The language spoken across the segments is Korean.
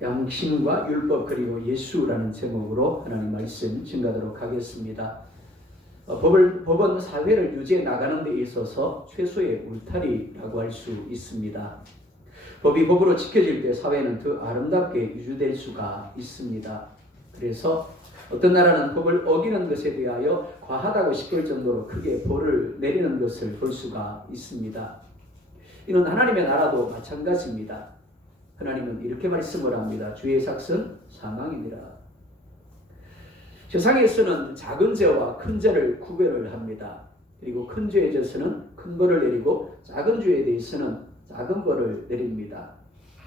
양심과 율법 그리고 예수라는 제목으로 하나님 말씀 증가하도록 하겠습니다. 법은 사회를 유지해 나가는 데 있어서 최소의 울타리라고 할 수 있습니다. 법이 법으로 지켜질 때 사회는 더 아름답게 유지될 수가 있습니다. 그래서 어떤 나라는 법을 어기는 것에 대하여 과하다고 싶을 정도로 크게 벌을 내리는 것을 볼 수가 있습니다. 이는 하나님의 나라도 마찬가지입니다. 하나님은 이렇게 말씀을 합니다. 주의 삭은 사망이니라. 세상에서는 작은 죄와 큰 죄를 구별을 합니다. 그리고 큰 죄에 대해서는 큰 벌을 내리고 작은 죄에 대해서는 작은 벌을 내립니다.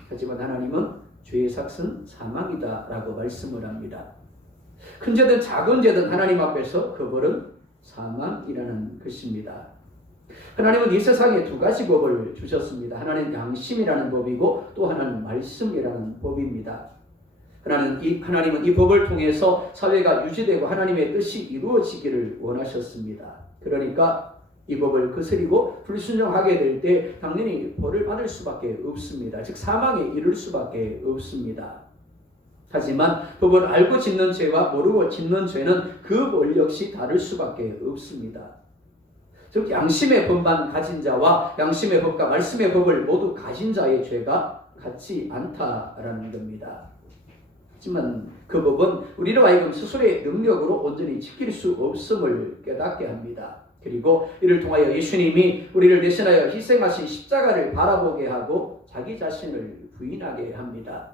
하지만 하나님은 죄의 삭은 사망이다 라고 말씀을 합니다. 큰 죄든 작은 죄든 하나님 앞에서 그 벌은 사망이라는 것입니다. 하나님은 이 세상에 두 가지 법을 주셨습니다. 하나는 양심이라는 법이고 또 하나는 말씀이라는 법입니다. 하나님은 이 법을 통해서 사회가 유지되고 하나님의 뜻이 이루어지기를 원하셨습니다. 그러니까 이 법을 거스리고 불순종하게 될 때 당연히 벌을 받을 수밖에 없습니다. 즉 사망에 이를 수밖에 없습니다. 하지만 법을 알고 짓는 죄와 모르고 짓는 죄는 그 벌 역시 다를 수밖에 없습니다. 즉 양심의 법만 가진 자와 양심의 법과 말씀의 법을 모두 가진 자의 죄가 같지 않다라는 겁니다. 하지만 그 법은 우리로 하여금 스스로의 능력으로 온전히 지킬 수 없음을 깨닫게 합니다. 그리고 이를 통하여 예수님이 우리를 대신하여 희생하신 십자가를 바라보게 하고 자기 자신을 부인하게 합니다.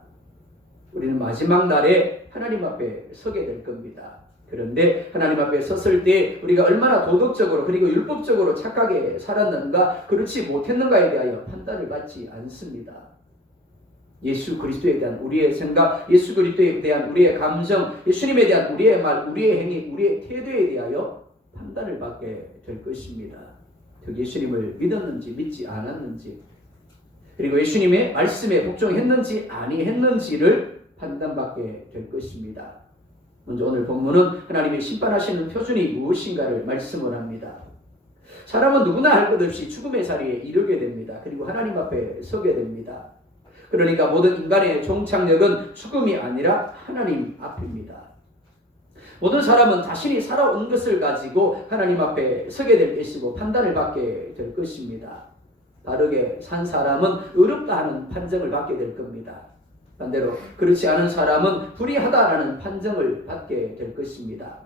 우리는 마지막 날에 하나님 앞에 서게 될 겁니다. 그런데 하나님 앞에 섰을 때 우리가 얼마나 도덕적으로 그리고 율법적으로 착하게 살았는가 그렇지 못했는가에 대하여 판단을 받지 않습니다. 예수 그리스도에 대한 우리의 생각, 예수 그리스도에 대한 우리의 감정, 예수님에 대한 우리의 말, 우리의 행위, 우리의 태도에 대하여 판단을 받게 될 것입니다. 그 예수님을 믿었는지 믿지 않았는지 그리고 예수님의 말씀에 복종했는지 아니했는지를 판단받게 될 것입니다. 먼저 오늘 본문은 하나님이 심판하시는 표준이 무엇인가를 말씀을 합니다. 사람은 누구나 할 것 없이 죽음의 자리에 이르게 됩니다. 그리고 하나님 앞에 서게 됩니다. 그러니까 모든 인간의 종착역은 죽음이 아니라 하나님 앞입니다. 모든 사람은 자신이 살아온 것을 가지고 하나님 앞에 서게 될 것이고 판단을 받게 될 것입니다. 바르게 산 사람은 의롭다 하는 판정을 받게 될 겁니다. 반대로 그렇지 않은 사람은 불의하다라는 판정을 받게 될 것입니다.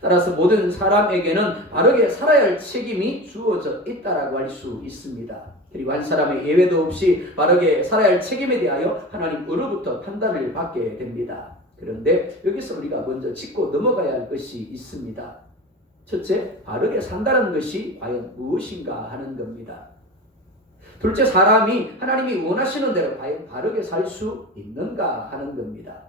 따라서 모든 사람에게는 바르게 살아야 할 책임이 주어져 있다라고 할 수 있습니다. 그리고 한 사람의 예외도 없이 바르게 살아야 할 책임에 대하여 하나님으로부터 판단을 받게 됩니다. 그런데 여기서 우리가 먼저 짚고 넘어가야 할 것이 있습니다. 첫째, 바르게 산다는 것이 과연 무엇인가 하는 겁니다. 둘째, 사람이 하나님이 원하시는 대로 과연 바르게 살 수 있는가 하는 겁니다.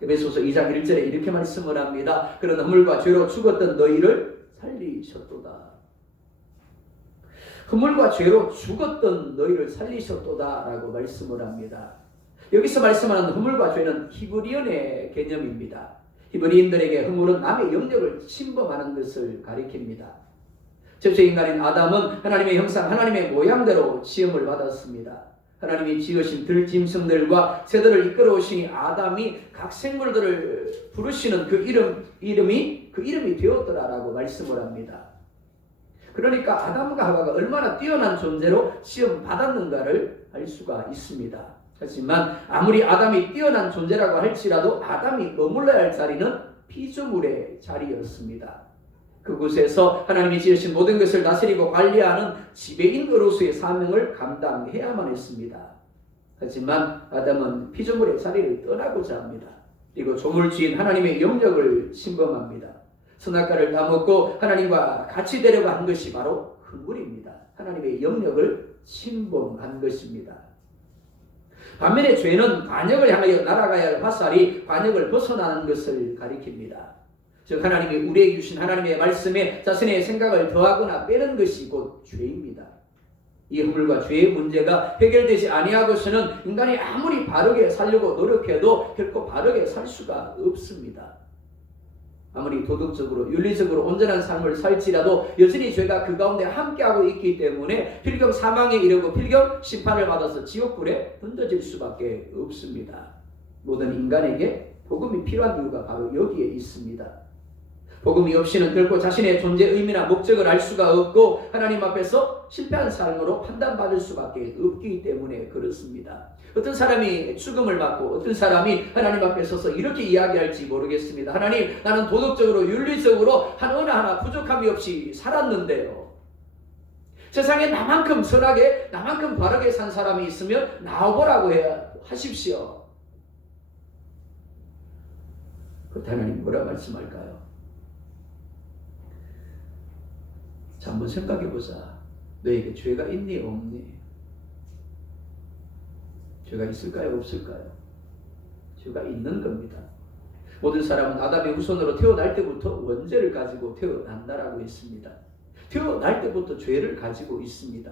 에베소서 2장 1절에 이렇게 말씀을 합니다. 그런 허물과 죄로 죽었던 너희를 살리셨도다. 허물과 죄로 죽었던 너희를 살리셨도다 라고 말씀을 합니다. 여기서 말씀하는 허물과 죄는 히브리언의 개념입니다. 히브리인들에게 허물은 남의 영역을 침범하는 것을 가리킵니다. 첫째 인간인 아담은 하나님의 형상, 하나님의 모양대로 지음을 받았습니다. 하나님이 지으신 들짐승들과 새들을 이끌어 오시니 아담이 각 생물들을 부르시는 그 이름이 되었더라라고 말씀을 합니다. 그러니까 아담과 하와가 얼마나 뛰어난 존재로 시험 받았는가를 알 수가 있습니다. 하지만 아무리 아담이 뛰어난 존재라고 할지라도 아담이 머물러야 할 자리는 피조물의 자리였습니다. 그곳에서 하나님이 지으신 모든 것을 다스리고 관리하는 지배인으로서의 사명을 감당해야만 했습니다. 하지만 아담은 피조물의 자리를 떠나고자 합니다. 그리고 조물주인 하나님의 영역을 침범합니다. 선악과를 따먹고 하나님과 같이 되려고 한 것이 바로 허물입니다. 하나님의 영역을 침범한 것입니다. 반면에 죄는 관역을 향하여 날아가야 할 화살이 관역을 벗어나는 것을 가리킵니다. 즉 하나님이 우리에게 주신 하나님의 말씀에 자신의 생각을 더하거나 빼는 것이 곧 죄입니다. 이 허물과 죄의 문제가 해결되지 아니하고서는 인간이 아무리 바르게 살려고 노력해도 결코 바르게 살 수가 없습니다. 아무리 도덕적으로 윤리적으로 온전한 삶을 살지라도 여전히 죄가 그 가운데 함께하고 있기 때문에 필경 사망에 이르고 필경 심판을 받아서 지옥불에 던져질 수밖에 없습니다. 모든 인간에게 복음이 필요한 이유가 바로 여기에 있습니다. 복음이 없이는 결코 자신의 존재 의미나 목적을 알 수가 없고 하나님 앞에서 실패한 삶으로 판단받을 수밖에 없기 때문에 그렇습니다. 어떤 사람이 죽음을 맞고 어떤 사람이 하나님 앞에 서서 이렇게 이야기할지 모르겠습니다. 하나님, 나는 도덕적으로 윤리적으로 어느 하나 부족함이 없이 살았는데요. 세상에 나만큼 선하게 나만큼 바르게 산 사람이 있으면 나와보라고 하십시오. 그때 하나님 뭐라 말씀할까요? 자, 한번 생각해보자. 너에게 죄가 있니 없니? 죄가 있을까요 없을까요? 죄가 있는 겁니다. 모든 사람은 아담의 후손으로 태어날 때부터 원죄를 가지고 태어난다라고 했습니다. 태어날 때부터 죄를 가지고 있습니다.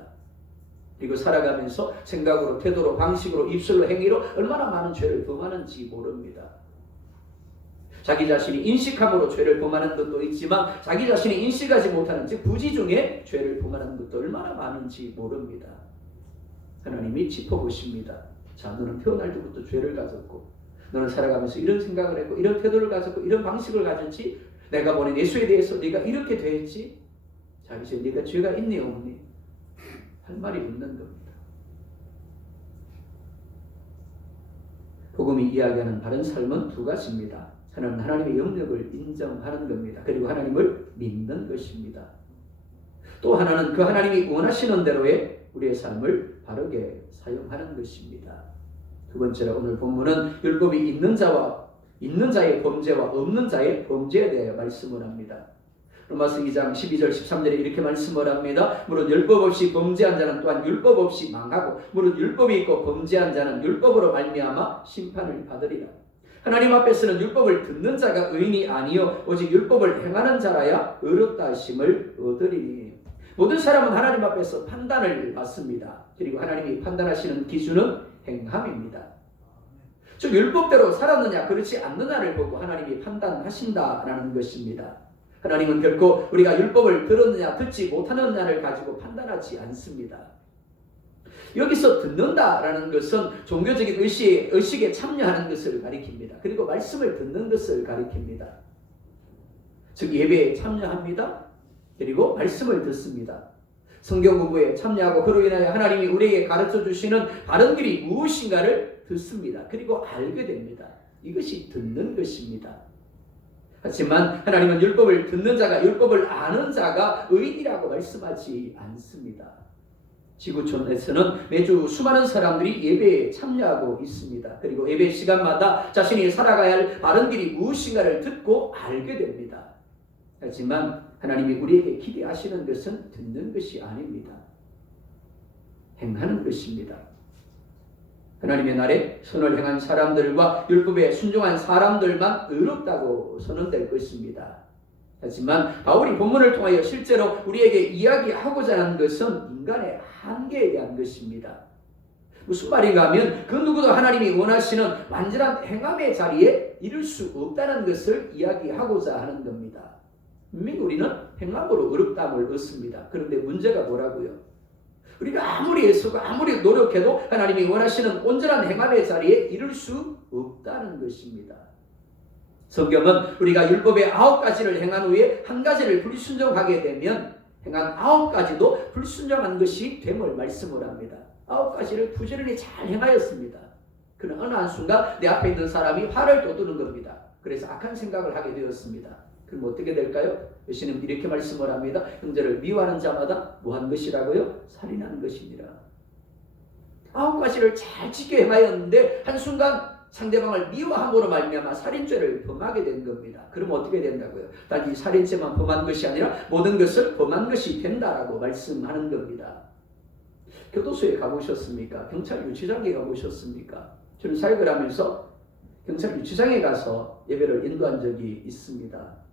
그리고 살아가면서 생각으로, 태도로, 방식으로, 입술로, 행위로 얼마나 많은 죄를 범하는지 모릅니다. 자기 자신이 인식함으로 죄를 범하는 것도 있지만 자기 자신이 인식하지 못하는, 즉 부지 중에 죄를 범하는 것도 얼마나 많은지 모릅니다. 하나님이 짚어보십니다. 자, 너는 태어날 때부터 죄를 가졌고 너는 살아가면서 이런 생각을 했고 이런 태도를 가졌고 이런 방식을 가졌지, 내가 보낸 예수에 대해서 네가 이렇게 됐지. 자, 이제 네가 죄가 있니 없니? 할 말이 없는 겁니다. 복음이 이야기하는 바른 삶은 두 가지입니다. 하나는 하나님의 영역을 인정하는 겁니다. 그리고 하나님을 믿는 것입니다. 또 하나는 그 하나님이 원하시는 대로의 우리의 삶을 바르게 사용하는 것입니다. 두 번째로 오늘 본문은 율법이 있는 자의 범죄와 없는 자의 범죄에 대해 말씀을 합니다. 로마서 2장 12절 13절에 이렇게 말씀을 합니다. 무릇 율법 없이 범죄한 자는 또한 율법 없이 망하고 무릇 율법이 있고 범죄한 자는 율법으로 말미암아 심판을 받으리라. 하나님 앞에서는 율법을 듣는 자가 의인이 아니요 오직 율법을 행하는 자라야 의롭다 하심을 얻으리니. 모든 사람은 하나님 앞에서 판단을 받습니다. 그리고 하나님이 판단하시는 기준은 행함입니다. 즉 율법대로 살았느냐 그렇지 않느냐를 보고 하나님이 판단하신다라는 것입니다. 하나님은 결코 우리가 율법을 들었느냐 듣지 못하느냐를 가지고 판단하지 않습니다. 여기서 듣는다라는 것은 종교적인 의식에 참여하는 것을 가리킵니다. 그리고 말씀을 듣는 것을 가리킵니다. 즉 예배에 참여합니다. 그리고 말씀을 듣습니다. 성경 공부에 참여하고 그로 인하여 하나님이 우리에게 가르쳐 주시는 바른 길이 무엇인가를 듣습니다. 그리고 알게 됩니다. 이것이 듣는 것입니다. 하지만 하나님은 율법을 듣는 자가 율법을 아는 자가 의인이라고 말씀하지 않습니다. 지구촌에서는 매주 수많은 사람들이 예배에 참여하고 있습니다. 그리고 예배 시간마다 자신이 살아가야 할 바른 길이 무엇인가를 듣고 알게 됩니다. 하지만 하나님이 우리에게 기대하시는 것은 듣는 것이 아닙니다. 행하는 것입니다. 하나님의 날에 선을 행한 사람들과 율법에 순종한 사람들만 의롭다고 선언될 것입니다. 하지만 바울이 본문을 통하여 실제로 우리에게 이야기하고자 하는 것은 인간의 한계에 대한 것입니다. 무슨 말인가 하면 그 누구도 하나님이 원하시는 완전한 행함의 자리에 이를 수 없다는 것을 이야기하고자 하는 겁니다. 분명히 우리는 행함으로 의롭다함을 얻습니다. 그런데 문제가 뭐라고요? 우리가 아무리 애쓰고 아무리 노력해도 하나님이 원하시는 온전한 행함의 자리에 이를 수 없다는 것입니다. 성경은 우리가 율법의 9가지를 행한 후에 한 가지를 불순종하게 되면 행한 9가지도 불순종한 것이 됨을 말씀을 합니다. 9가지를 부지런히 잘 행하였습니다. 그러나 어느 한순간 내 앞에 있는 사람이 화를 돋우는 겁니다. 그래서 악한 생각을 하게 되었습니다. 그럼 어떻게 될까요? 예수님은 이렇게 말씀을 합니다. 형제를 미워하는 자마다 뭐한 것이라고요? 살인하는 것이니라. 9가지를 잘 지켜 행하였는데 한순간 상대방을 미워함으로 말미암아 살인죄를 범하게 된 겁니다. 그럼 어떻게 된다고요? 단지 살인죄만 범한 것이 아니라 모든 것을 범한 것이 된다라고 말씀하는 겁니다. 교도소에 가보셨습니까? 경찰 유치장에 가보셨습니까? 저는 사역을 하면서 경찰 유치장에 가서 예배를 인도한 적이 있습니다.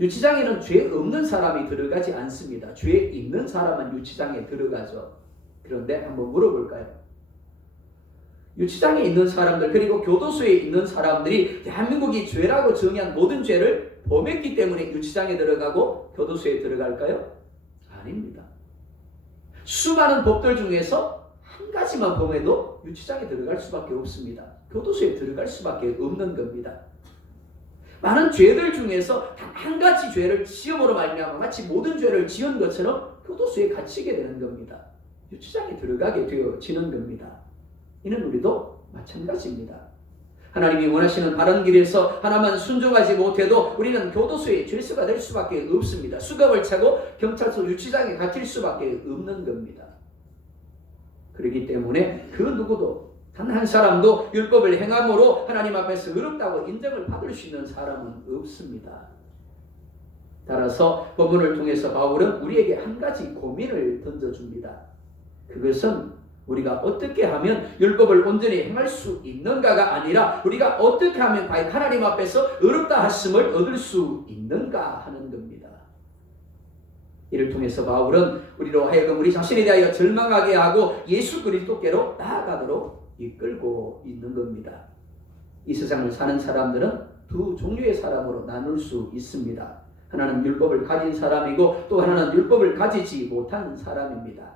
유치장에는 죄 없는 사람이 들어가지 않습니다. 죄 있는 사람은 유치장에 들어가죠. 그런데 한번 물어볼까요? 유치장에 있는 사람들 그리고 교도소에 있는 사람들이 대한민국이 죄라고 정의한 모든 죄를 범했기 때문에 유치장에 들어가고 교도소에 들어갈까요? 아닙니다. 수많은 법들 중에서 한 가지만 범해도 유치장에 들어갈 수밖에 없습니다. 교도소에 들어갈 수밖에 없는 겁니다. 많은 죄들 중에서 단 한 가지 죄를 지음으로 말미암아 마치 모든 죄를 지은 것처럼 교도소에 갇히게 되는 겁니다. 유치장에 들어가게 되어지는 겁니다. 이는 우리도 마찬가지입니다. 하나님이 원하시는 바른 길에서 하나만 순종하지 못해도 우리는 교도소의 죄수가 될 수밖에 없습니다. 수갑을 차고 경찰서 유치장에 갇힐 수밖에 없는 겁니다. 그렇기 때문에 그 누구도 단 한 사람도 율법을 행함으로 하나님 앞에서 의롭다고 인정을 받을 수 있는 사람은 없습니다. 따라서 본문을 통해서 바울은 우리에게 한 가지 고민을 던져줍니다. 그것은 우리가 어떻게 하면 율법을 온전히 행할 수 있는가가 아니라 우리가 어떻게 하면 과연 하나님 앞에서 의롭다 하심을 얻을 수 있는가 하는 겁니다. 이를 통해서 바울은 우리로 하여금 우리 자신에 대하여 절망하게 하고 예수 그리스도께로 나아가도록 이끌고 있는 겁니다. 이 세상을 사는 사람들은 두 종류의 사람으로 나눌 수 있습니다. 하나는 율법을 가진 사람이고 또 하나는 율법을 가지지 못한 사람입니다.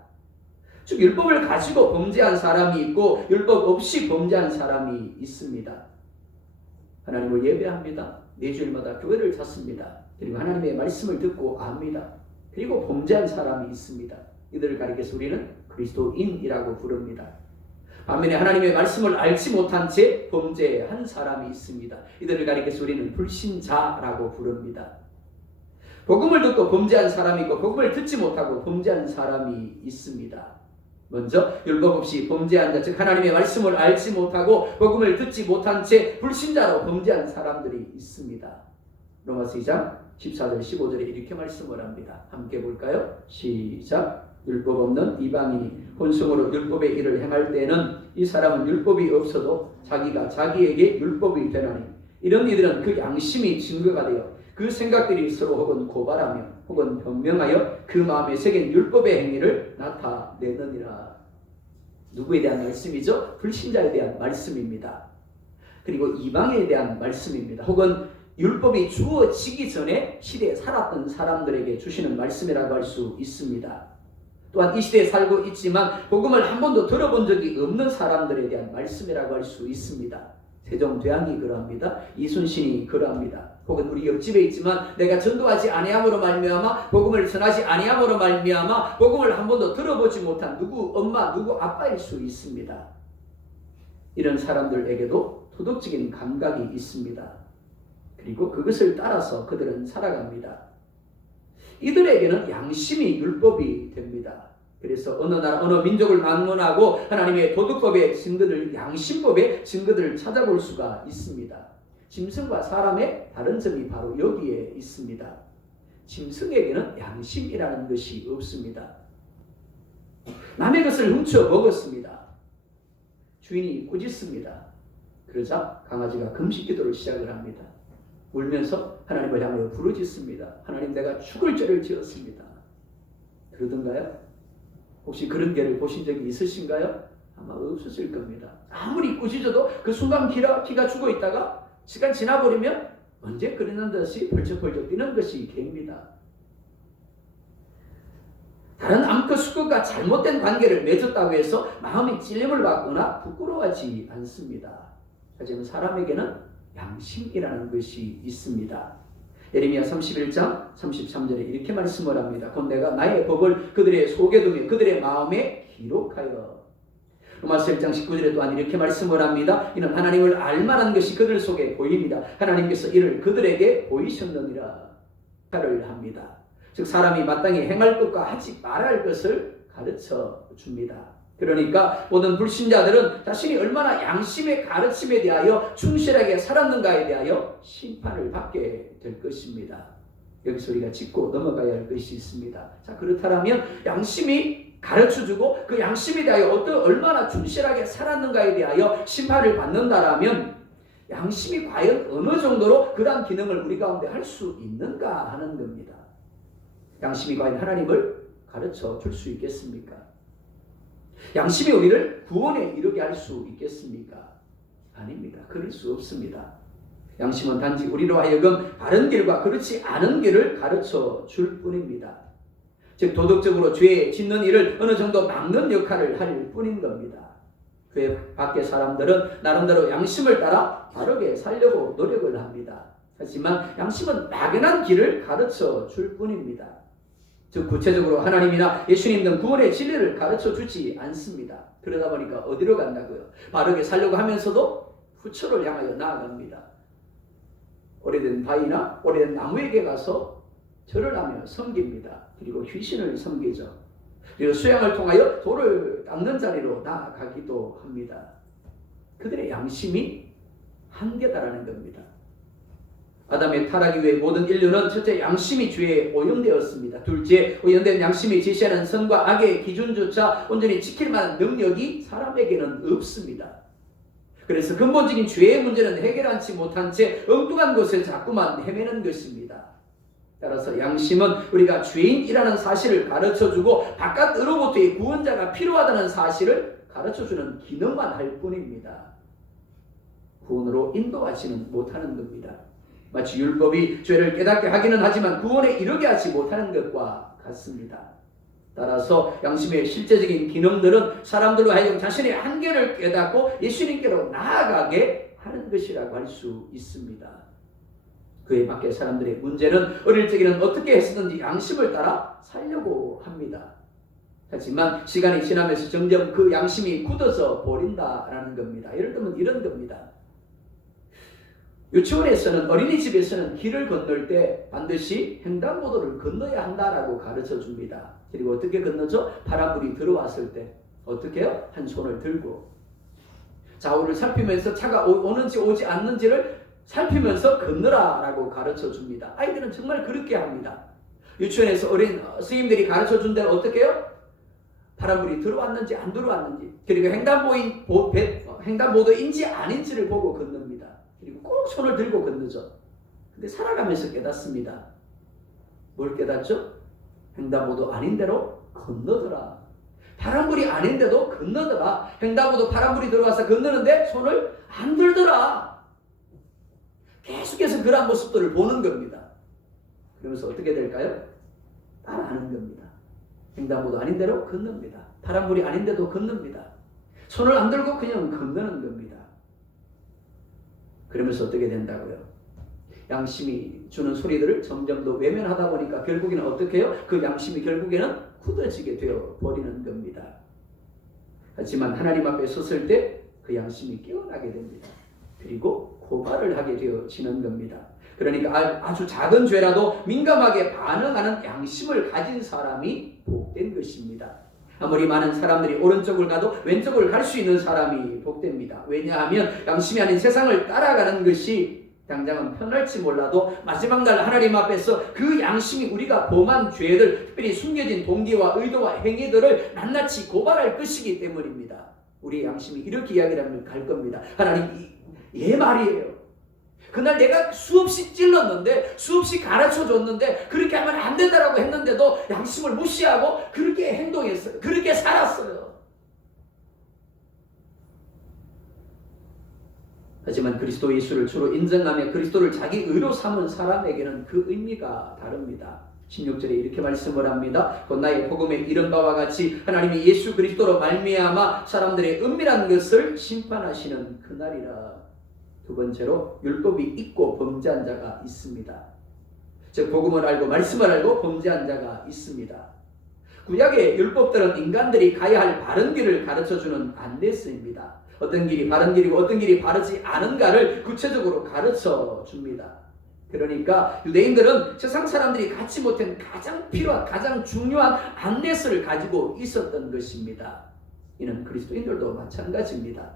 즉 율법을 가지고 범죄한 사람이 있고 율법 없이 범죄한 사람이 있습니다. 하나님을 예배합니다. 매주일마다 교회를 찾습니다. 그리고 하나님의 말씀을 듣고 압니다. 그리고 범죄한 사람이 있습니다. 이들을 가리켜서 우리는 그리스도인이라고 부릅니다. 반면에 하나님의 말씀을 알지 못한 채 범죄한 사람이 있습니다. 이들을 가리켜서 우리는 불신자라고 부릅니다. 복음을 듣고 범죄한 사람이 있고 복음을 듣지 못하고 범죄한 사람이 있습니다. 먼저 율법 없이 범죄한 자, 즉 하나님의 말씀을 알지 못하고 복음을 듣지 못한 채 불신자로 범죄한 사람들이 있습니다. 로마서 2장 14절 15절에 이렇게 말씀을 합니다. 함께 볼까요? 시작. 율법 없는 이방인이 혼성으로 율법의 일을 행할 때에는 이 사람은 율법이 없어도 자기가 자기에게 율법이 되나니 이런 이들은 그 양심이 증거가 되어 그 생각들이 서로 혹은 고발하며 혹은 변명하여 그 마음에 새긴 율법의 행위를 나타내느니라. 누구에 대한 말씀이죠? 불신자에 대한 말씀입니다. 그리고 이방에 대한 말씀입니다. 혹은 율법이 주어지기 전에 시대에 살았던 사람들에게 주시는 말씀이라고 할 수 있습니다. 또한 이 시대에 살고 있지만 복음을 한 번도 들어본 적이 없는 사람들에 대한 말씀이라고 할 수 있습니다. 세종대왕이 그러합니다. 이순신이 그러합니다. 혹은 우리 옆집에 있지만 내가 전도하지 아니함으로 말미암아 복음을 전하지 아니함으로 말미암아 복음을 한 번도 들어보지 못한 누구 엄마 누구 아빠일 수 있습니다. 이런 사람들에게도 도덕적인 감각이 있습니다. 그리고 그것을 따라서 그들은 살아갑니다. 이들에게는 양심이 율법이 됩니다. 그래서 어느 나라 어느 민족을 방문하고 하나님의 도덕법의 증거들 양심법의 증거들을 찾아볼 수가 있습니다. 짐승과 사람의 다른 점이 바로 여기에 있습니다. 짐승에게는 양심이라는 것이 없습니다. 남의 것을 훔쳐 먹었습니다. 주인이 꾸짖습니다. 그러자 강아지가 금식기도를 시작을 합니다. 울면서 하나님을 향하여 부르짖습니다. 하나님, 내가 죽을 죄를 지었습니다. 그러던가요? 혹시 그런 개를 보신 적이 있으신가요? 아마 없으실 겁니다. 아무리 꾸짖어도 그 순간 피가 죽어 있다가 시간 지나버리면 언제 끓이는 듯이 벌쩍벌쩍 뛰는 것이 개입니다. 다른 암컷 수컷과 잘못된 관계를 맺었다고 해서 마음이 찔림을 받거나 부끄러워하지 않습니다. 하지만 사람에게는 양심이라는 것이 있습니다. 예레미야 31장 33절에 이렇게 말씀을 합니다. 곧 내가 나의 법을 그들의 속에 두며 그들의 마음에 기록하여. 로마서 1장 19절에 또한 이렇게 말씀을 합니다. 이는 하나님을 알만한 것이 그들 속에 보입니다. 하나님께서 이를 그들에게 보이셨느니라. 를 합니다. 즉 사람이 마땅히 행할 것과 하지 말아야 할 것을 가르쳐 줍니다. 그러니까 모든 불신자들은 자신이 얼마나 양심의 가르침에 대하여 충실하게 살았는가에 대하여 심판을 받게 될 것입니다. 여기서 우리가 짚고 넘어가야 할 것이 있습니다. 자, 그렇다면 양심이 가르쳐주고 그 양심에 대하여 얼마나 충실하게 살았는가에 대하여 심판을 받는다라면 양심이 과연 어느 정도로 그러한 기능을 우리 가운데 할 수 있는가 하는 겁니다. 양심이 과연 하나님을 가르쳐 줄 수 있겠습니까? 양심이 우리를 구원에 이르게 할 수 있겠습니까? 아닙니다. 그럴 수 없습니다. 양심은 단지 우리로 하여금 바른 길과 그렇지 않은 길을 가르쳐 줄 뿐입니다. 즉 도덕적으로 죄 짓는 일을 어느 정도 막는 역할을 할 뿐인 겁니다. 그 밖의 사람들은 나름대로 양심을 따라 바르게 살려고 노력을 합니다. 하지만 양심은 막연한 길을 가르쳐 줄 뿐입니다. 즉 구체적으로 하나님이나 예수님 등 구원의 진리를 가르쳐 주지 않습니다. 그러다 보니까 어디로 간다고요? 바르게 살려고 하면서도 후처를 향하여 나아갑니다. 오래된 바위나 오래된 나무에게 가서 절을 하며 섬깁니다. 그리고 귀신을 섬기죠. 그리고 수양을 통하여 돌을 닦는 자리로 나아가기도 합니다. 그들의 양심이 한계다라는 겁니다. 아담의 타락 이후에 모든 인류는 첫째 양심이 죄에 오염되었습니다. 둘째 오염된 양심이 제시하는 선과 악의 기준조차 온전히 지킬 만한 능력이 사람에게는 없습니다. 그래서 근본적인 죄의 문제는 해결하지 못한 채 엉뚱한 곳을 자꾸만 헤매는 것입니다. 따라서 양심은 우리가 죄인이라는 사실을 가르쳐주고 바깥으로부터의 구원자가 필요하다는 사실을 가르쳐주는 기능만 할 뿐입니다. 구원으로 인도하지는 못하는 겁니다. 마치 율법이 죄를 깨닫게 하기는 하지만 구원에 이르게 하지 못하는 것과 같습니다. 따라서 양심의 실제적인 기능들은 사람들로 하여금 자신의 한계를 깨닫고 예수님께로 나아가게 하는 것이라고 할 수 있습니다. 그에 밖에 사람들의 문제는 어릴 적에는 어떻게 했었는지 양심을 따라 살려고 합니다. 하지만 시간이 지나면서 점점 그 양심이 굳어져 버린다라는 겁니다. 예를 들면 이런 겁니다. 유치원에서는 어린이집에서는 길을 건널 때 반드시 횡단보도를 건너야 한다라고 가르쳐 줍니다. 그리고 어떻게 건너죠? 파란불이 들어왔을 때 어떻게 해요? 한 손을 들고 좌우를 살피면서 차가 오는지 오지 않는지를 살피면서 건너라라고 가르쳐 줍니다. 아이들은 정말 그렇게 합니다. 유치원에서 어린 스님들이 가르쳐 준 대로 어떻게 해요? 파란불이 들어왔는지 안 들어왔는지 그리고 횡단보도인지 아닌지를 보고 건넙니다. 그리고 꼭 손을 들고 건너죠. 근데 살아가면서 깨닫습니다. 뭘 깨닫죠? 횡단보도 아닌 대로 건너더라. 파란불이 아닌데도 건너더라. 횡단보도 파란불이 들어와서 건너는데 손을 안 들더라. 계속해서 그런 모습들을 보는 겁니다. 그러면서 어떻게 될까요? 따라하는 겁니다. 횡단보도 아닌 대로 건넙니다. 파란불이 아닌데도 건넙니다. 손을 안 들고 그냥 건너는 겁니다. 그러면서 어떻게 된다고요? 양심이 주는 소리들을 점점 더 외면하다 보니까 결국에는 어떻게 해요? 그 양심이 결국에는 굳어지게 되어 버리는 겁니다. 하지만 하나님 앞에 섰을 때 그 양심이 깨어나게 됩니다. 그리고 고발을 하게 되어지는 겁니다. 그러니까 아주 작은 죄라도 민감하게 반응하는 양심을 가진 사람이 복된 것입니다. 아무리 많은 사람들이 오른쪽을 가도 왼쪽을 갈 수 있는 사람이 복됩니다. 왜냐하면 양심이 아닌 세상을 따라가는 것이 당장은 편할지 몰라도 마지막 날 하나님 앞에서 그 양심이 우리가 범한 죄들, 특별히 숨겨진 동기와 의도와 행위들을 낱낱이 고발할 것이기 때문입니다. 우리의 양심이 이렇게 이야기를 할 겁니다. 하나님, 얘 말이에요. 그날 내가 수없이 찔렀는데 수없이 가르쳐줬는데 그렇게 하면 안 된다라고 했는데도 양심을 무시하고 그렇게 행동했어요. 그렇게 살았어요. 하지만 그리스도 예수를 주로 인정하며 그리스도를 자기 의로 삼은 사람에게는 그 의미가 다릅니다. 16절에 이렇게 말씀을 합니다. 곧 나의 복음에 이른 바와 같이 하나님이 예수 그리스도로 말미암아 사람들의 은밀한 것을 심판하시는 그날이라. 두 번째로 율법이 있고 범죄한 자가 있습니다. 즉 복음을 알고 말씀을 알고 범죄한 자가 있습니다. 구약의 율법들은 인간들이 가야 할 바른 길을 가르쳐주는 안내서입니다. 어떤 길이 바른 길이고 어떤 길이 바르지 않은가를 구체적으로 가르쳐 줍니다. 그러니까 유대인들은 세상 사람들이 갖지 못한 가장 필요한 가장 중요한 안내서를 가지고 있었던 것입니다. 이는 그리스도인들도 마찬가지입니다.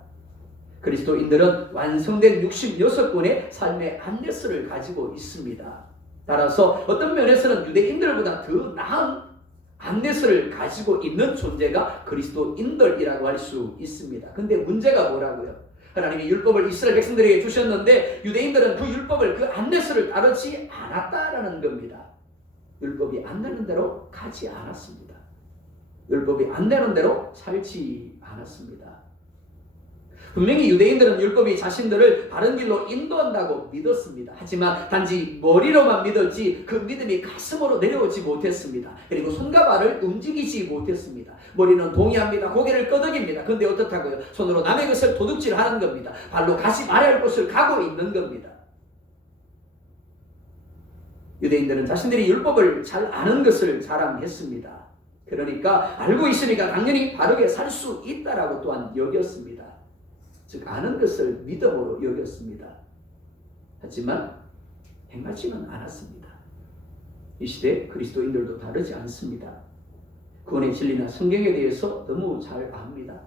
그리스도인들은 완성된 66권의 삶의 안내서를 가지고 있습니다. 따라서 어떤 면에서는 유대인들보다 더 나은 안내서를 가지고 있는 존재가 그리스도인들이라고 할 수 있습니다. 근데 문제가 뭐라고요? 하나님이 율법을 이스라엘 백성들에게 주셨는데 유대인들은 그 율법을 그 안내서를 따르지 않았다라는 겁니다. 율법이 안내는 대로 가지 않았습니다. 율법이 안내는 대로 살지 않았습니다. 분명히 유대인들은 율법이 자신들을 바른 길로 인도한다고 믿었습니다. 하지만 단지 머리로만 믿었지 그 믿음이 가슴으로 내려오지 못했습니다. 그리고 손과 발을 움직이지 못했습니다. 머리는 동의합니다. 고개를 끄덕입니다. 근데 어떻다고요? 손으로 남의 것을 도둑질하는 겁니다. 발로 가지 말아야 할 곳을 가고 있는 겁니다. 유대인들은 자신들이 율법을 잘 아는 것을 자랑했습니다. 그러니까 알고 있으니까 당연히 바르게 살 수 있다라고 또한 여겼습니다. 즉 아는 것을 믿음으로 여겼습니다. 하지만 행하지는 않았습니다. 이 시대 그리스도인들도 다르지 않습니다. 구원의 진리나 성경에 대해서 너무 잘 압니다.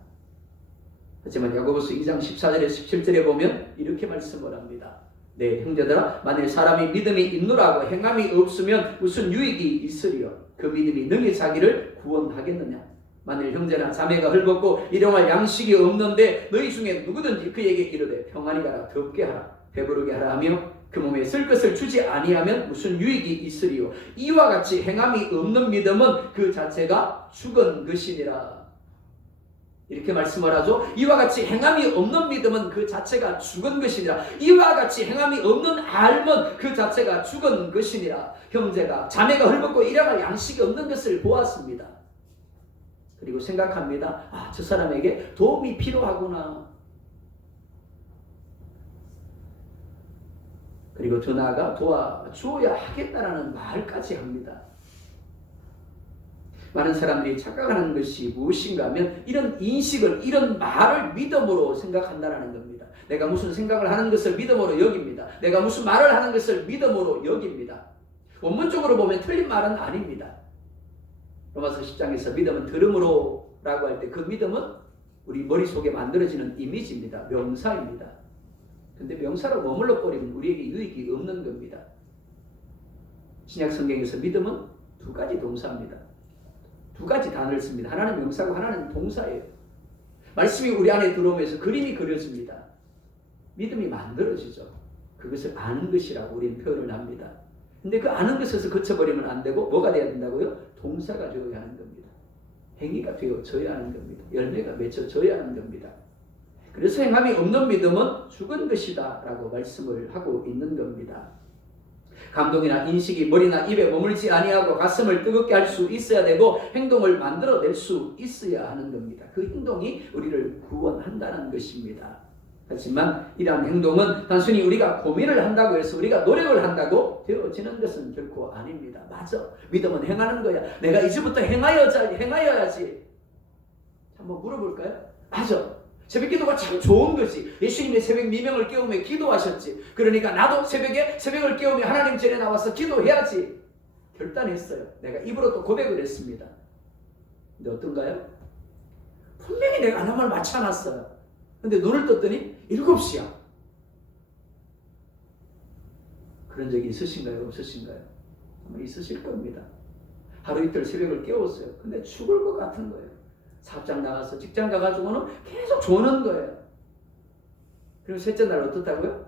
하지만 야고보서 2장 14절에 17절에 보면 이렇게 말씀을 합니다. 네, 형제들아, 만일 사람이 믿음이 있노라고 행함이 없으면 무슨 유익이 있으리요? 그 믿음이 능히 자기를 구원하겠느냐? 만일 형제나 자매가 헐벗고 일용할 양식이 없는데 너희 중에 누구든지 그에게 이르되 평안히 가라, 덥게 하라, 배부르게 하라 하며 그 몸에 쓸 것을 주지 아니하면 무슨 유익이 있으리요? 이와 같이 행함이 없는 믿음은 그 자체가 죽은 것이니라. 이렇게 말씀을 하죠. 이와 같이 행함이 없는 믿음은 그 자체가 죽은 것이니라. 이와 같이 행함이 없는 알면 그 자체가 죽은 것이니라. 형제가 자매가 헐벗고 일용할 양식이 없는 것을 보았습니다. 그리고 생각합니다. 아, 저 사람에게 도움이 필요하구나. 그리고 더 나아가 도와주어야 하겠다라는 말까지 합니다. 많은 사람들이 착각하는 것이 무엇인가 하면 이런 인식을, 이런 말을 믿음으로 생각한다는 겁니다. 내가 무슨 생각을 하는 것을 믿음으로 여깁니다. 내가 무슨 말을 하는 것을 믿음으로 여깁니다. 원문적으로 보면 틀린 말은 아닙니다. 로마서 10장에서 믿음은 들음으로 라고 할 때 그 믿음은 우리 머릿속에 만들어지는 이미지입니다. 명사입니다. 근데 명사로 머물러 버리면 우리에게 유익이 없는 겁니다. 신약 성경에서 믿음은 두 가지 동사입니다. 두 가지 단어를 씁니다. 하나는 명사고 하나는 동사예요. 말씀이 우리 안에 들어오면서 그림이 그려집니다. 믿음이 만들어지죠. 그것을 아는 것이라고 우리는 표현을 합니다. 근데 그 아는 것에서 그쳐버리면 안 되고 뭐가 돼야 된다고요? 동사가 되어야 하는 겁니다. 행위가 되어져야 하는 겁니다. 열매가 맺혀져야 하는 겁니다. 그래서 행함이 없는 믿음은 죽은 것이다 라고 말씀을 하고 있는 겁니다. 감동이나 인식이 머리나 입에 머물지 아니하고 가슴을 뜨겁게 할 수 있어야 되고 행동을 만들어낼 수 있어야 하는 겁니다. 그 행동이 우리를 구원한다는 것입니다. 하지만 이러한 행동은 단순히 우리가 고민을 한다고 해서 우리가 노력을 한다고 되어지는 것은 결코 아닙니다. 맞아. 믿음은 행하는 거야. 내가 이제부터 행하여야지. 한번 물어볼까요? 맞아. 새벽 기도가 참 좋은 거지. 예수님이 새벽 미명을 깨우며 기도하셨지. 그러니까 나도 새벽을 깨우며 하나님 전에 나와서 기도해야지. 결단했어요. 내가 입으로 또 고백을 했습니다. 근데 어떤가요? 분명히 내가 알람을 맞춰놨어요. 근데 눈을 떴더니 7시야. 그런 적이 있으신가요? 없으신가요? 아마 있으실 겁니다. 하루 이틀 새벽을 깨웠어요. 근데 죽을 것 같은 거예요. 사업장 나가서 직장 가가지고는 계속 조는 거예요. 그리고 셋째 날 어떻다고요?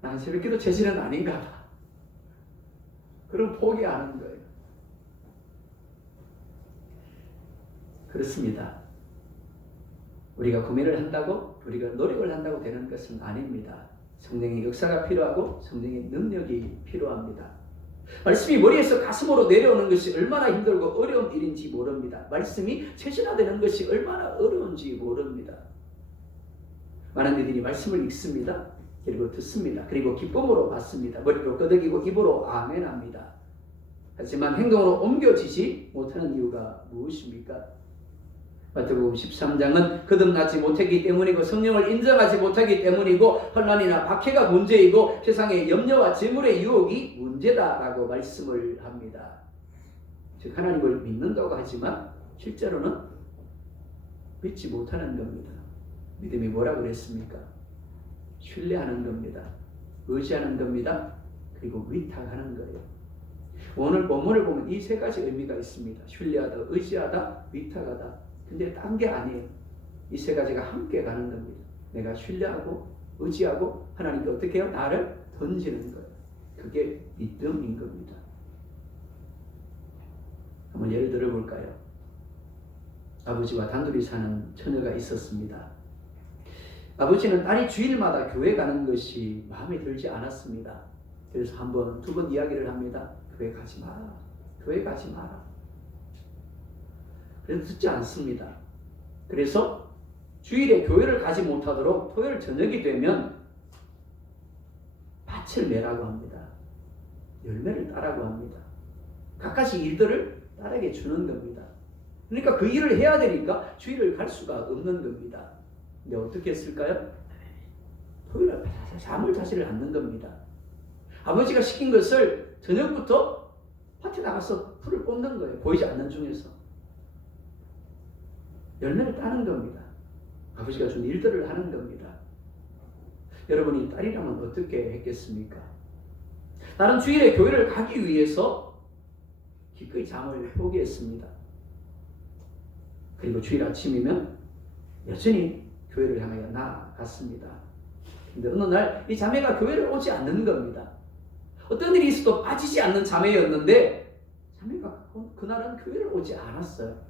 난 새벽기도 재질은 아닌가 봐. 그럼 포기하는 거예요. 그렇습니다. 우리가 고민을 한다고, 우리가 노력을 한다고 되는 것은 아닙니다. 성령의 역사가 필요하고 성령의 능력이 필요합니다. 말씀이 머리에서 가슴으로 내려오는 것이 얼마나 힘들고 어려운 일인지 모릅니다. 말씀이 체질화되는 것이 얼마나 어려운지 모릅니다. 많은 이들이 말씀을 읽습니다. 그리고 듣습니다. 그리고 기쁨으로 받습니다. 머리로 끄덕이고 입으로 아멘합니다. 하지만 행동으로 옮겨지지 못하는 이유가 무엇입니까? 마태복음 13장은 거듭나지 못하기 때문이고 성령을 인정하지 못하기 때문이고 혼란이나 박해가 문제이고 세상의 염려와 재물의 유혹이 문제다라고 말씀을 합니다. 즉 하나님을 믿는다고 하지만 실제로는 믿지 못하는 겁니다. 믿음이 뭐라고 그랬습니까? 신뢰하는 겁니다. 의지하는 겁니다. 그리고 위탁하는 거예요. 오늘 본문을 보면 이 세 가지 의미가 있습니다. 신뢰하다, 의지하다, 위탁하다. 근데 딴 게 아니에요. 이 세 가지가 함께 가는 겁니다. 내가 신뢰하고 의지하고 하나님께 어떻게 해요? 나를 던지는 거예요. 그게 믿음인 겁니다. 한번 예를 들어볼까요? 아버지와 단둘이 사는 처녀가 있었습니다. 아버지는 딸이 주일마다 교회 가는 것이 마음에 들지 않았습니다. 그래서 한 번, 두 번 이야기를 합니다. 교회 가지 마라. 교회 가지 마라. 그래서 듣지 않습니다. 그래서 주일에 교회를 가지 못하도록 토요일 저녁이 되면 밭을 매라고 합니다. 열매를 따라고 합니다. 각가지 일들을 딸에게 주는 겁니다. 그러니까 그 일을 해야 되니까 주일을 갈 수가 없는 겁니다. 근데 어떻게 했을까요? 토요일에 잠을 자지를 않는 겁니다. 아버지가 시킨 것을 저녁부터 밭에 나가서 풀을 뽑는 거예요. 보이지 않는 중에서. 열매를 따는 겁니다. 아버지가 준 일들을 하는 겁니다. 여러분이 딸이라면 어떻게 했겠습니까? 나는 주일에 교회를 가기 위해서 기꺼이 잠을 포기했습니다. 그리고 주일 아침이면 여전히 교회를 향하여 나아갔습니다. 근데 어느 날 이 자매가 교회를 오지 않는 겁니다. 어떤 일이 있어도 빠지지 않는 자매였는데 자매가 그날은 교회를 오지 않았어요.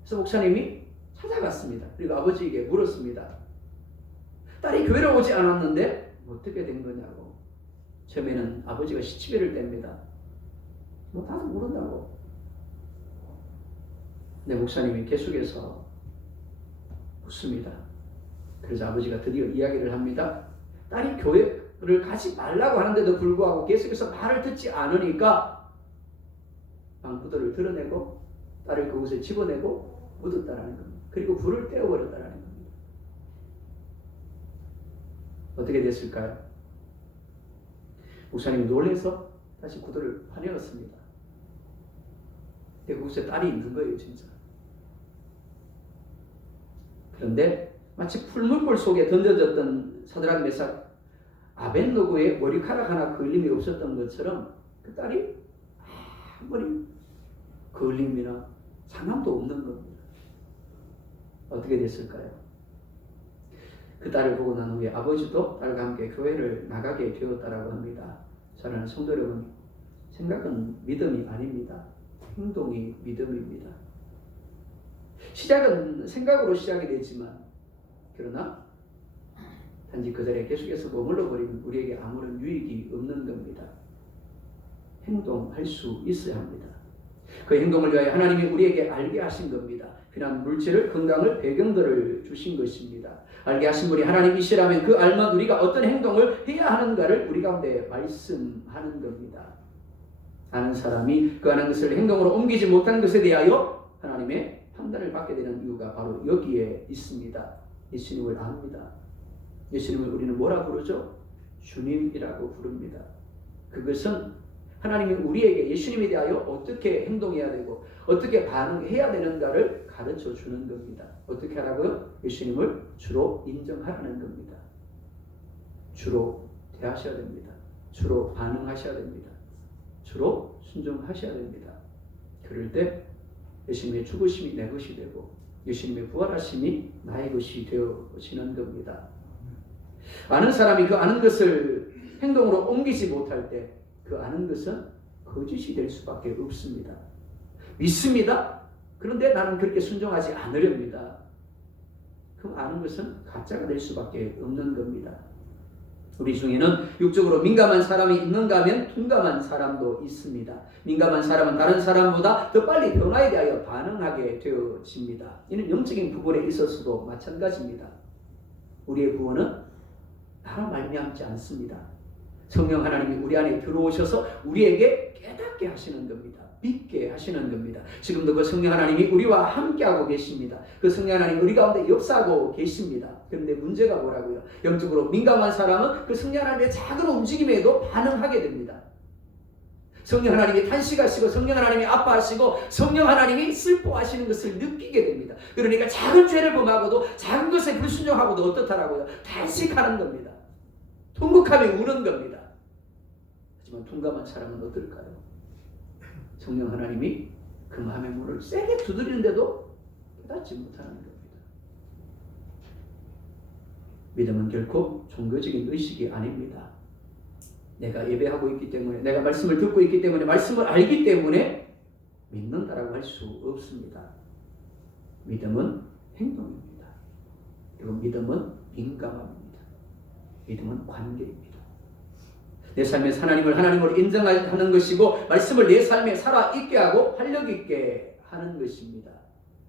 그래서 목사님이 찾아갔습니다. 그리고 아버지에게 물었습니다. 딸이 교회를 오지 않았는데 어떻게 된 거냐고. 처음에는 아버지가 시치미를 뗍니다. 뭐 다들 모른다고. 네, 목사님이 계속해서 묻습니다. 그래서 아버지가 드디어 이야기를 합니다. 딸이 교회를 가지 말라고 하는데도 불구하고 계속해서 말을 듣지 않으니까 방구들을 드러내고 딸을 그곳에 집어내고 묻었다라는 겁니다. 그리고 불을 떼어버렸다라는 겁니다. 어떻게 됐을까요? 목사님이 놀라서 다시 구두를 파내었습니다. 그곳에 딸이 있는 거예요, 진짜. 그런데 마치 풀문불 속에 던져졌던 사드락 메삭 아벳노고의 머리카락 하나 그을림이 없었던 것처럼 그 딸이 아무리 그을림이나 상함도 없는 겁니다. 어떻게 됐을까요? 그 딸을 보고 난 후에 아버지도 딸과 함께 교회를 나가게 되었다라고 합니다. 사랑하는 성도 여러분, 생각은 믿음이 아닙니다. 행동이 믿음입니다. 시작은 생각으로 시작이 되지만 그러나 단지 그 자리에 계속해서 머물러 버리면 우리에게 아무런 유익이 없는 겁니다. 행동할 수 있어야 합니다. 그 행동을 위하여 하나님이 우리에게 알게 하신 겁니다. 필요한 물질을, 건강을, 배경들을 주신 것입니다. 알게 하신 분이 하나님이시라면 그 알면 우리가 어떤 행동을 해야 하는가를 우리 가운데 말씀하는 겁니다. 아는 사람이 그 아는 것을 행동으로 옮기지 못한 것에 대하여 하나님의 판단을 받게 되는 이유가 바로 여기에 있습니다. 예수님을 압니다. 예수님을 우리는 뭐라 부르죠? 주님이라고 부릅니다. 그것은 하나님이 우리에게 예수님에 대하여 어떻게 행동해야 되고 어떻게 반응해야 되는가를 가르쳐 주는 겁니다. 어떻게 하라고요? 예수님을 주로 인정하라는 겁니다. 주로 대하셔야 됩니다. 주로 반응하셔야 됩니다. 주로 순종하셔야 됩니다. 그럴 때 예수님의 죽으심이 내 것이 되고 예수님의 부활하심이 나의 것이 되어지는 겁니다. 아는 사람이 그 아는 것을 행동으로 옮기지 못할 때 그 아는 것은 거짓이 될 수밖에 없습니다. 믿습니다. 그런데 나는 그렇게 순종하지 않으렵니다. 그 아는 것은 가짜가 될 수밖에 없는 겁니다. 우리 중에는 육적으로 민감한 사람이 있는가 하면 둔감한 사람도 있습니다. 민감한 사람은 다른 사람보다 더 빨리 변화에 대하여 반응하게 되어집니다. 이는 영적인 부분에 있어서도 마찬가지입니다. 우리의 구원은 나로 말미암지 않습니다. 성령 하나님이 우리 안에 들어오셔서 우리에게 깨닫게 하시는 겁니다. 믿게 하시는 겁니다. 지금도 그 성령 하나님이 우리와 함께하고 계십니다. 그 성령 하나님 우리 가운데 역사하고 계십니다. 그런데 문제가 뭐라고요? 영적으로 민감한 사람은 그 성령 하나님의 작은 움직임에도 반응하게 됩니다. 성령 하나님이 탄식하시고 성령 하나님이 아파하시고 성령 하나님이 슬퍼하시는 것을 느끼게 됩니다. 그러니까 작은 죄를 범하고도 작은 것에 불순종하고도 어떻다라고요? 탄식하는 겁니다. 통곡하며 우는 겁니다. 하지만 둔감한 사람은 어떨까요? 성령 하나님이 그 마음의 문을 세게 두드리는데도 깨닫지 못하는 겁니다. 믿음은 결코 종교적인 의식이 아닙니다. 내가 예배하고 있기 때문에, 내가 말씀을 듣고 있기 때문에, 말씀을 알기 때문에 믿는다라고 할 수 없습니다. 믿음은 행동입니다. 그리고 믿음은 민감합니다. 믿음은 관계입니다. 내 삶에서 하나님을 하나님으로 인정하는 것이고 말씀을 내 삶에 살아있게 하고 활력있게 하는 것입니다.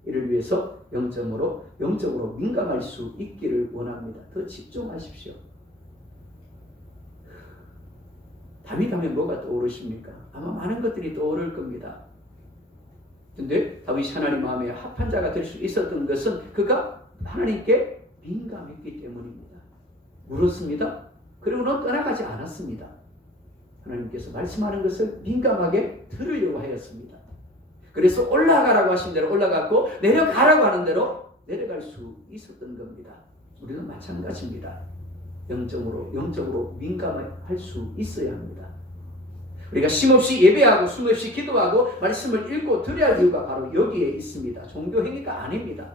이를 위해서 영적으로 민감할 수 있기를 원합니다. 더 집중하십시오. 다윗 하면 뭐가 떠오르십니까? 아마 많은 것들이 떠오를 겁니다. 그런데 다윗이 하나님 마음에 합한 자가 될 수 있었던 것은 그가 하나님께 민감했기 때문입니다. 물었습니다. 그리고는 떠나가지 않았습니다. 하나님께서 말씀하는 것을 민감하게 들으려고 하였습니다. 그래서 올라가라고 하신 대로 올라갔고 내려가라고 하는 대로 내려갈 수 있었던 겁니다. 우리는 마찬가지입니다. 영적으로 민감할 수 있어야 합니다. 우리가 쉼없이 예배하고 숨없이 기도하고 말씀을 읽고 들어야 할 이유가 바로 여기에 있습니다. 종교 행위가 아닙니다.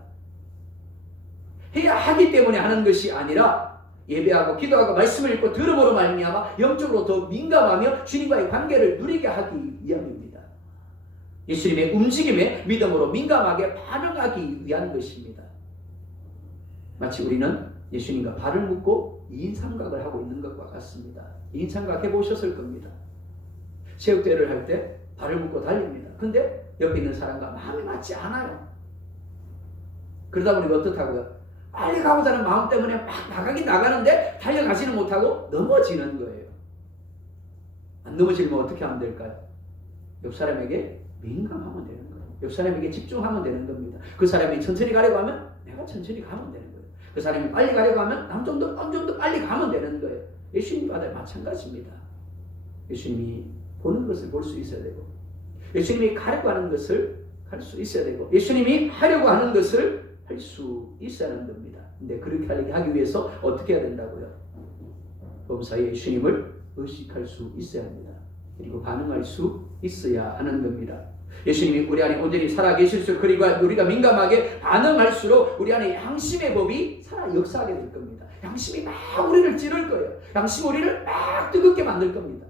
해야 하기 때문에 하는 것이 아니라 예배하고 기도하고 말씀을 읽고 들음으로 말미암아 영적으로 더 민감하며 주님과의 관계를 누리게 하기 위함입니다. 예수님의 움직임에 믿음으로 민감하게 반응하기 위한 것입니다. 마치 우리는 예수님과 발을 묶고 2인 삼각을 하고 있는 것과 같습니다. 2인 삼각 해보셨을 겁니다. 체육대회를 할 때 발을 묶고 달립니다. 근데 옆에 있는 사람과 마음이 맞지 않아요. 그러다 보니까 어떻다고요? 빨리 가고자 하는 마음 때문에 막 나가긴 나가는데 달려가지는 못하고 넘어지는 거예요. 안 넘어지면 어떻게 하면 될까요? 옆 사람에게 민감하면 되는 거예요. 옆 사람에게 집중하면 되는 겁니다. 그 사람이 천천히 가려고 하면 내가 천천히 가면 되는 거예요. 그 사람이 빨리 가려고 하면 난 좀 더 빨리 가면 되는 거예요. 예수님과도 마찬가지입니다. 예수님이 보는 것을 볼 수 있어야 되고 예수님이 가려고 하는 것을 갈 수 있어야 되고 예수님이 하려고 하는 것을 할 수 있어야 하는 겁니다. 근데 그렇게 하기 위해서 어떻게 해야 된다고요? 범사에 예수님을 의식할 수 있어야 합니다. 그리고 반응할 수 있어야 하는 겁니다. 예수님이 우리 안에 온전히 살아계실 수 그리고 우리가 민감하게 반응할수록 우리 안에 양심의 법이 살아 역사하게 될 겁니다. 양심이 막 우리를 찌를 거예요. 양심 우리를 막 뜨겁게 만들 겁니다.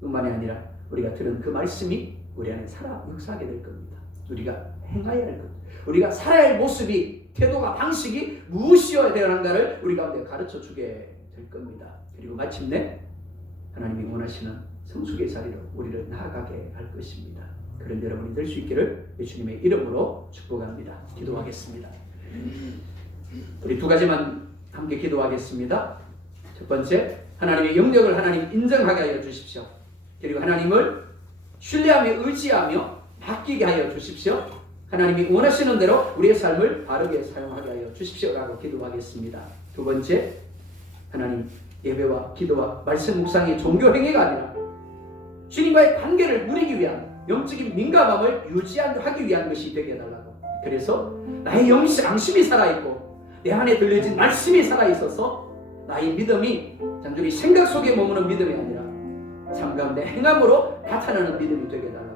뿐만이 아니라 우리가 들은 그 말씀이 우리 안에 살아 역사하게 될 겁니다. 우리가 행해야 할 것, 우리가 살아야 할 모습이, 태도가, 방식이 무엇이어야 되는가를 우리 가운데 가르쳐 주게 될 겁니다. 그리고 마침내 하나님이 원하시는 성숙의 자리로 우리를 나아가게 할 것입니다. 그런 여러분이 될 수 있기를 예수님의 이름으로 축복합니다. 기도하겠습니다. 우리 두 가지만 함께 기도하겠습니다. 첫 번째, 하나님의 영역을 하나님 인정하게 하여 주십시오. 그리고 하나님을 신뢰하며 의지하며 맡기게 하여 주십시오. 하나님이 원하시는 대로 우리의 삶을 바르게 사용하게 하여 주십시오라고 기도하겠습니다. 두 번째, 하나님 예배와 기도와 말씀 묵상이 종교 행위가 아니라 주님과의 관계를 누리기 위한 영적인 민감함을 유지하기 위한 것이 되게 해달라고. 그래서 나의 양심이 살아있고 내 안에 들려진 말씀이 살아있어서 나의 믿음이 단순히 생각 속에 머무는 믿음이 아니라 삶 가운데 행함으로 나타나는 믿음이 되게 해달라고.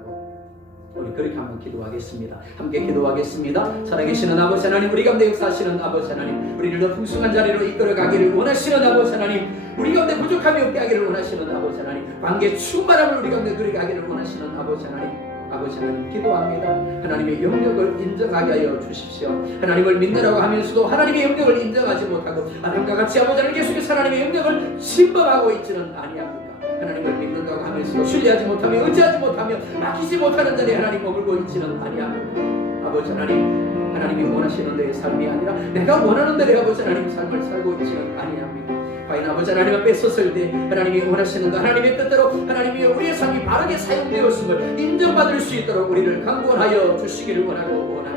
우리 그렇게 한번 기도하겠습니다. 함께 기도하겠습니다. 살아계시는 아버지 하나님, 우리 가운데 역사하시는 아버지 하나님, 우리를 더 풍성한 자리로 이끌어가기를 원하시는 아버지 하나님, 우리 가운데 부족함이 없게 하기를 원하시는 아버지 하나님, 관계 충만함을 우리 가운데 누리게 하기를 원하시는 아버지 하나님, 아버지 하나님 기도합니다. 하나님의 영역을 인정하게 하여 주십시오. 하나님을 믿느라고 하면서도 하나님의 영역을 인정하지 못하고 아담과 같이 아버지 하나님 계속해서 하나님의 영역을 침범하고 있지는 아니합니까? 하나님을 믿는다고 하면서도 신뢰하지 못하며 의지하지 못하며 맡기지 못하는 자리에 하나님 머물고 있지는 아니합니까? 아버지 하나님, 하나님이 원하시는 대의 삶이 아니라 내가 원하는 대로 아버지 하나님 삶을 살고 있지는 아니합니까? 과연 아버지 하나님 앞에 섰을 때 하나님이 원하시는 것, 하나님의 뜻대로 하나님이 우리의 삶이 바르게 사용되었음을 인정받을 수 있도록 우리를 강구하여 주시기를 원하고 원합니다.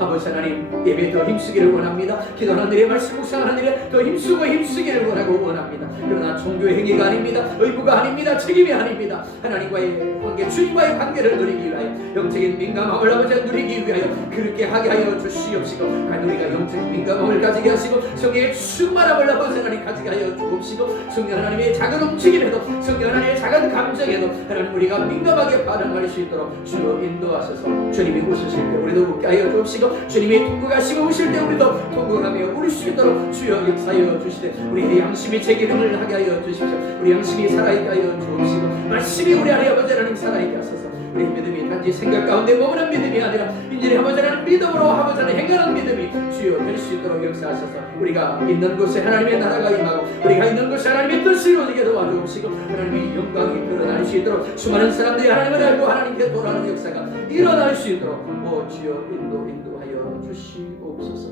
아버지 하나님, 예배에 더 힘쓰기를 원합니다. 기도하는 일에 말씀 묵상하는 일에 더 힘쓰기를 원하고 원합니다. 그러나 종교의 행위가 아닙니다. 의무가 아닙니다. 책임이 아닙니다. 하나님과의 관계, 주님과의 관계를 누리기 위하여 영적인 민감함을 아버지 누리기 위하여 그렇게 하게 하여 주시옵시고, 과연 우리가 영적인 민감함을 가지게 하시고 성령의 충만함을 아버지 하나님 가지게 하여 주옵시고, 성령 하나님의 작은 움직임에도, 성령 하나님의 작은 감정에도 하나님 우리가 민감하게 반응할 수 있도록 주여 인도하셔서 주님이 오실 때 우리도 웃게 하여 주옵시고, 주님이 통곡하시고 오실 때 우리도 통곡하며 우릴 수 있도록 주여 역사하여 주시되 우리의 양심이 제기름을 하게 하여 주십시오. 우리 양심이 살아있게 하여 주옵시고 말씀이 우리 안에 아버지 하나님 살아있게 하소서. 우리 믿음이 단지 생각 가운데 머무는 믿음이 아니라 인질이 하고자 믿음으로 하고자 행하는 믿음이 주여 될 수 있도록 역사하셔서 우리가 있는 곳에 하나님의 나라가 임하고 우리가 있는 곳에 하나님의 뜻이 이루어지게 도와주시고 하나님의 영광이 드러날 수 있도록 수많은 사람들이 하나님을 알고 하나님께 돌아가는 역사가 일어날 수 있도록 주여 인도하여 주시옵소서.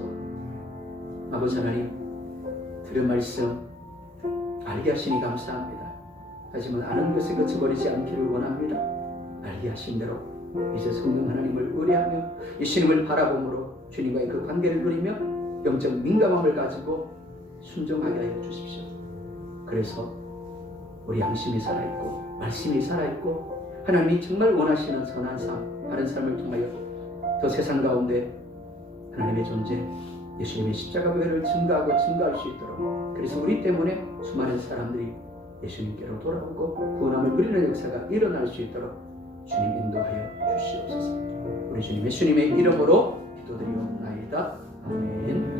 아버지 하나님, 들은 말씀 알게 하시니 감사합니다. 하지만 아는 것에 그쳐버리지 않기를 원합니다. 알게 하신 대로 이제 성령 하나님을 의뢰하며 예수님을 바라봄으로 주님과의 그 관계를 누리며 영적 민감함을 가지고 순종하게 하여 주십시오. 그래서 우리 양심이 살아있고 말씀이 살아있고 하나님이 정말 원하시는 선한 삶, 다른 삶을 통하여 더 세상 가운데 하나님의 존재, 예수님의 십자가 보혈을 증거할 수 있도록, 그래서 우리 때문에 수많은 사람들이 예수님께로 돌아오고 구원함을 누리는 역사가 일어날 수 있도록 주님 인도하여 주시옵소서. 우리 주님 예수님의 이름으로 기도드리옵나이다. 아멘.